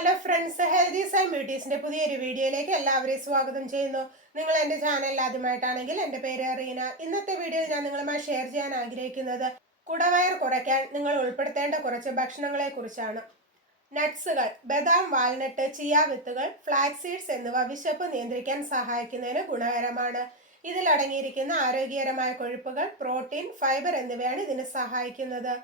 Hello friends healthy സൈ ബ്യൂട്ടീസിന്റെ പുതിയൊരു വീഡിയോയിലേക്ക് എല്ലാവരെയും സ്വാഗതം ചെയ്യുന്നു. നിങ്ങൾ എന്റെ ചാനൽ ആദ്യമായിട്ടാണെങ്കിൽ എന്റെ പേര് റീന. ഇന്നത്തെ വീഡിയോ ഞാൻ നിങ്ങളുമായി ഷെയർ ചെയ്യാൻ ആഗ്രഹിക്കുന്നത് കുടവയർ കുറയ്ക്കാൻ നിങ്ങൾ ഉൾപ്പെടുത്തേണ്ട കുറച്ച് ഭക്ഷണങ്ങളെ കുറിച്ചാണ് നട്ട്സുകൾ ബദാം വാൽനട്ട് ചിയ വിത്തുകൾ ഫ്ലാക്സ് സീഡ്സ് എന്നിവ വിശപ്പ് നിയന്ത്രിക്കാൻ സഹായിക്കുന്നതിന് ഗുണകരമാണ്. ഇതിലടങ്ങിയിരിക്കുന്ന ആരോഗ്യകരമായ കൊഴുപ്പുകൾ പ്രോട്ടീൻ ഫൈബർ എന്നിവയാണ് ഇതിന് സഹായിക്കുന്നത്.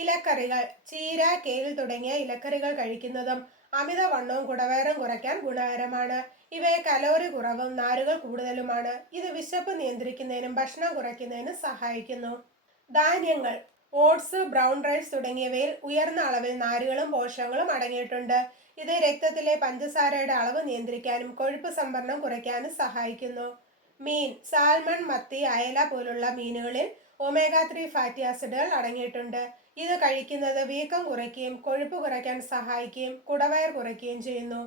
ഇലക്കറികൾ ചീര കേൽ തുടങ്ങിയ ഇലക്കറികൾ കഴിക്കുന്നതും അമിതവണ്ണവും കുടവയറും കുറയ്ക്കാൻ ഗുണകരമാണ്. ഇവയെ കലോറി കുറവും നാരുകൾ കൂടുതലുമാണ്. ഇത് വിശപ്പ് നിയന്ത്രിക്കുന്നതിനും ഭക്ഷണം കുറയ്ക്കുന്നതിനും സഹായിക്കുന്നു. ധാന്യങ്ങൾ ഓട്സ് ബ്രൗൺ റൈസ് തുടങ്ങിയവയിൽ ഉയർന്ന അളവിൽ നാരുകളും പോഷകങ്ങളും അടങ്ങിയിട്ടുണ്ട്. ഇത് രക്തത്തിലെ പഞ്ചസാരയുടെ അളവ് നിയന്ത്രിക്കാനും കൊഴുപ്പ് സംഭരണം കുറയ്ക്കാനും സഹായിക്കുന്നു. മീൻ സാൽമൺ മത്തി അയല പോലുള്ള മീനുകളിൽ ഒമേഗ ത്രീ ഫാറ്റി ആസിഡുകൾ അടങ്ങിയിട്ടുണ്ട്. ഇത് കഴിക്കുന്നത് വീക്കം കുറയ്ക്കുകയും കൊഴുപ്പ് കുറയ്ക്കാൻ സഹായിക്കുകയും കുടവയർ കുറയ്ക്കുകയും ചെയ്യുന്നു.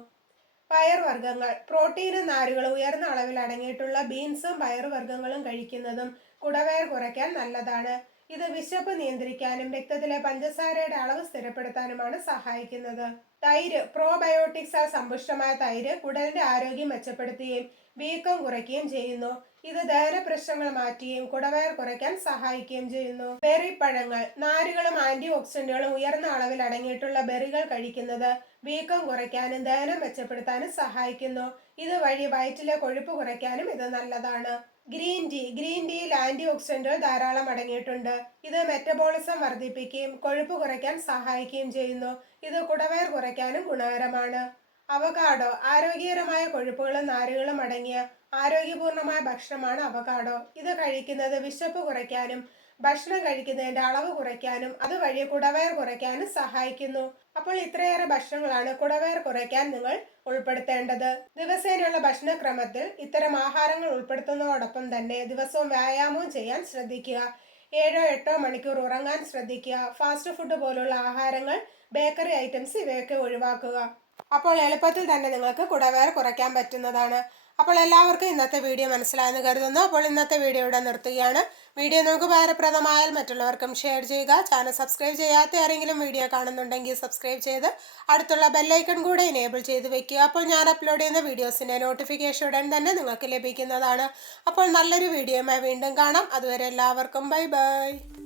പയർവർഗങ്ങൾ പ്രോട്ടീനും നാരുകളും ഉയർന്ന അളവിൽ അടങ്ങിയിട്ടുള്ള ബീൻസും പയറുവർഗങ്ങളും കഴിക്കുന്നതും കുടവയർ കുറയ്ക്കാൻ നല്ലതാണ്. ഇത് വിശപ്പ് നിയന്ത്രിക്കാനും രക്തത്തിലെ പഞ്ചസാരയുടെ അളവ് സ്ഥിരപ്പെടുത്താനുമാണ് സഹായിക്കുന്നത്. തൈര് പ്രോബയോട്ടിക്സ് പ്രോബയോട്ടിക്സാൽ സമ്പുഷ്ടമായ തൈര് കുടലിന്റെ ആരോഗ്യം മെച്ചപ്പെടുത്തുകയും വീക്കം കുറയ്ക്കുകയും ചെയ്യുന്നു. ഇത് ദഹന പ്രശ്നങ്ങൾ മാറ്റുകയും കുടവയർ കുറയ്ക്കാൻ സഹായിക്കുകയും ചെയ്യുന്നു. ബെറി പഴങ്ങൾ നാരുകളും ആന്റി ഓക്സിഡന്റുകളും ഉയർന്ന അളവിൽ അടങ്ങിയിട്ടുള്ള ബെറികൾ കഴിക്കുന്നത് വീക്കം കുറയ്ക്കാനും ദഹനം മെച്ചപ്പെടുത്താനും സഹായിക്കുന്നു. ഇത് വഴി വയറ്റിലെ കൊഴുപ്പ് കുറയ്ക്കാനും ഇത് നല്ലതാണ്. ഗ്രീൻ ടീ ഗ്രീൻ ടീയിൽ ആന്റി ഓക്സിഡന്റുകൾ ധാരാളം അടങ്ങിയിട്ടുണ്ട്. ഇത് മെറ്റബോളിസം വർദ്ധിപ്പിക്കുകയും കൊഴുപ്പ് കുറയ്ക്കാൻ സഹായിക്കുകയും ചെയ്യുന്നു. ഇത് കുടവയർ കുറയ്ക്കാനും ഗുണകരമാണ്. അവകാഡോ ആരോഗ്യകരമായ കൊഴുപ്പുകളും നാരുകളും അടങ്ങിയ ആരോഗ്യപൂർണമായ ഭക്ഷണമാണ് അവകാഡോ ഇത് കഴിക്കുന്നത് വിശപ്പ് കുറയ്ക്കാനും ഭക്ഷണം കഴിക്കുന്നതിന്റെ അളവ് കുറയ്ക്കാനും അതുവഴി കുടവയർ കുറയ്ക്കാനും സഹായിക്കുന്നു. അപ്പോൾ ഇത്രയേറെ ഭക്ഷണങ്ങളാണ് കുടവയർ കുറയ്ക്കാൻ നിങ്ങൾ ഉൾപ്പെടുത്തേണ്ടത്. ദിവസേനയുള്ള ഭക്ഷണക്രമത്തിൽ ഇത്തരം ആഹാരങ്ങൾ ഉൾപ്പെടുത്തുന്നതോടൊപ്പം തന്നെ ദിവസവും വ്യായാമവും ചെയ്യാൻ ശ്രദ്ധിക്കുക. ഏഴോ എട്ടോ മണിക്കൂർ ഉറങ്ങാൻ ശ്രദ്ധിക്കുക. ഫാസ്റ്റ് ഫുഡ് പോലുള്ള ആഹാരങ്ങൾ ബേക്കറി ഐറ്റംസ് ഇവയൊക്കെ ഒഴിവാക്കുക. അപ്പോൾ എളുപ്പത്തിൽ തന്നെ നിങ്ങൾക്ക് കുടവേർ കുറയ്ക്കാൻ പറ്റുന്നതാണ്. അപ്പോൾ എല്ലാവർക്കും ഇന്നത്തെ വീഡിയോ മനസ്സിലായെന്ന് കരുതുന്നു. അപ്പോൾ ഇന്നത്തെ വീഡിയോ ഇവിടെ നിർത്തുകയാണ്. വീഡിയോ നമുക്ക് ഉപകാരപ്രദമായാൽ മറ്റുള്ളവർക്കും ഷെയർ ചെയ്യുക. ചാനൽ സബ്സ്ക്രൈബ് ചെയ്യാത്ത ആരെങ്കിലും വീഡിയോ കാണുന്നുണ്ടെങ്കിൽ സബ്സ്ക്രൈബ് ചെയ്ത് അടുത്തുള്ള ബെല്ലൈക്കൺ കൂടെ എനേബിൾ ചെയ്ത് വെക്കുക. അപ്പോൾ ഞാൻ അപ്ലോഡ് ചെയ്യുന്ന വീഡിയോസിന്റെ നോട്ടിഫിക്കേഷൻ ഉടൻ തന്നെ നിങ്ങൾക്ക് ലഭിക്കുന്നതാണ്. അപ്പോൾ നല്ലൊരു വീഡിയോയുമായി വീണ്ടും കാണാം. അതുവരെ എല്ലാവർക്കും ബൈ ബൈ